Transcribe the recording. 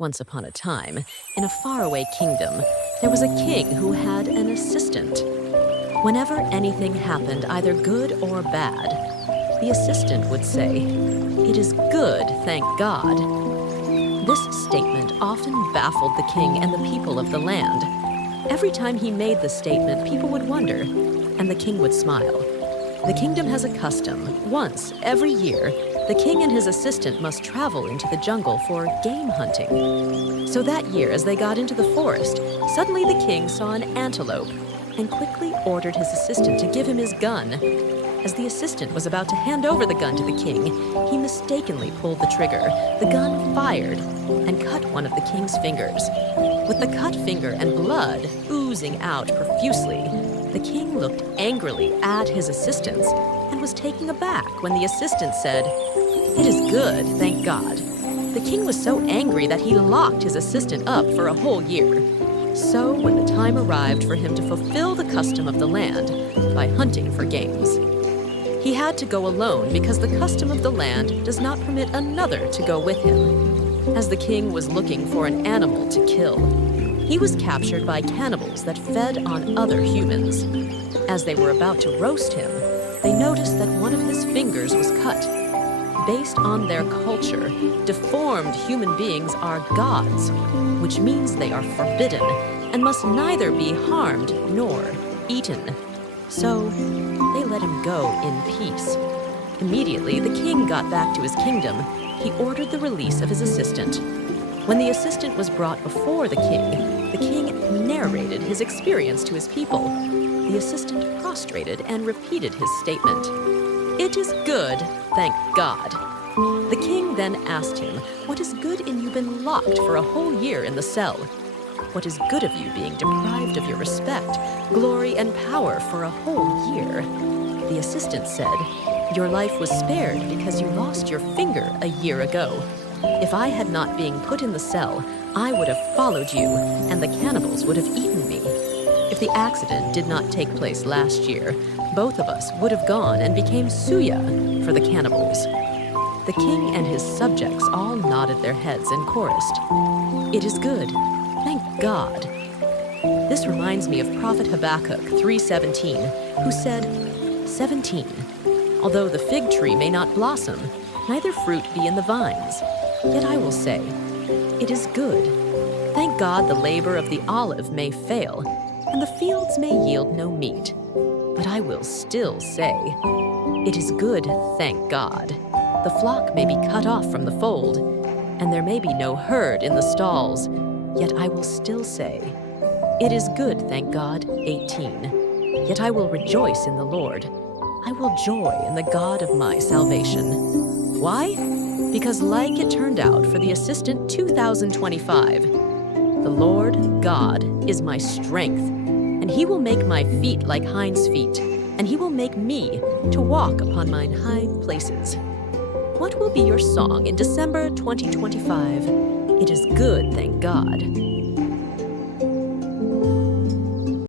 Once upon a time, in a faraway kingdom, there was a king who had an assistant. Whenever anything happened, either good or bad, the assistant would say, "It is good, thank God." This statement often baffled the king and the people of the land. Every time he made the statement, people would wonder, and the king would smile. The kingdom has a custom. Once every year, the king and his assistant must travel into the jungle for game hunting. So that year, as they got into the forest, suddenly the king saw an antelope and quickly ordered his assistant to give him his gun. As the assistant was about to hand over the gun to the king, he mistakenly pulled the trigger. The gun fired and cut one of the king's fingers. With the cut finger and blood oozing out profusely, the king looked angrily at his assistant and was taken aback when the assistant said, "It is good, thank God." The king was so angry that he locked his assistant up for a whole year. So when the time arrived for him to fulfill the custom of the land by hunting for games, he had to go alone because the custom of the land does not permit another to go with him. As the king was looking for an animal to kill, he was captured by cannibals that fed on other humans. As they were about to roast him, they noticed that one of his fingers was cut. Based on their culture, deformed human beings are gods, which means they are forbidden and must neither be harmed nor eaten. So they let him go in peace. Immediately, the king got back to his kingdom. He ordered the release of his assistant. When the assistant was brought before the king narrated his experience to his people. The assistant prostrated and repeated his statement. "It is good, thank God." The king then asked him, "What is good in you been locked for a whole year in the cell? What is good of you being deprived of your respect, glory, and power for a whole year?" The assistant said, "Your life was spared because you lost your finger a year ago. If I had not been put in the cell, I would have followed you, and the cannibals would have eaten me. If the accident did not take place last year, both of us would have gone and became suya for the cannibals." The king and his subjects all nodded their heads and chorused, "It is good, thank God." This reminds me of Prophet Habakkuk 3:17, who said, 17, "Although the fig tree may not blossom, neither fruit be in the vines, yet I will say, it is good. Thank God the labor of the olive may fail, and the fields may yield no meat. But I will still say, it is good, thank God. The flock may be cut off from the fold, and there may be no herd in the stalls, yet I will still say, it is good, thank God." 18. "Yet I will rejoice in the Lord. I will joy in the God of my salvation." Why? Because like it turned out for the assistant 2025, the Lord God is my strength, and he will make my feet like hinds' feet, and he will make me to walk upon mine high places. What will be your song in December 2025? It is good, thank God.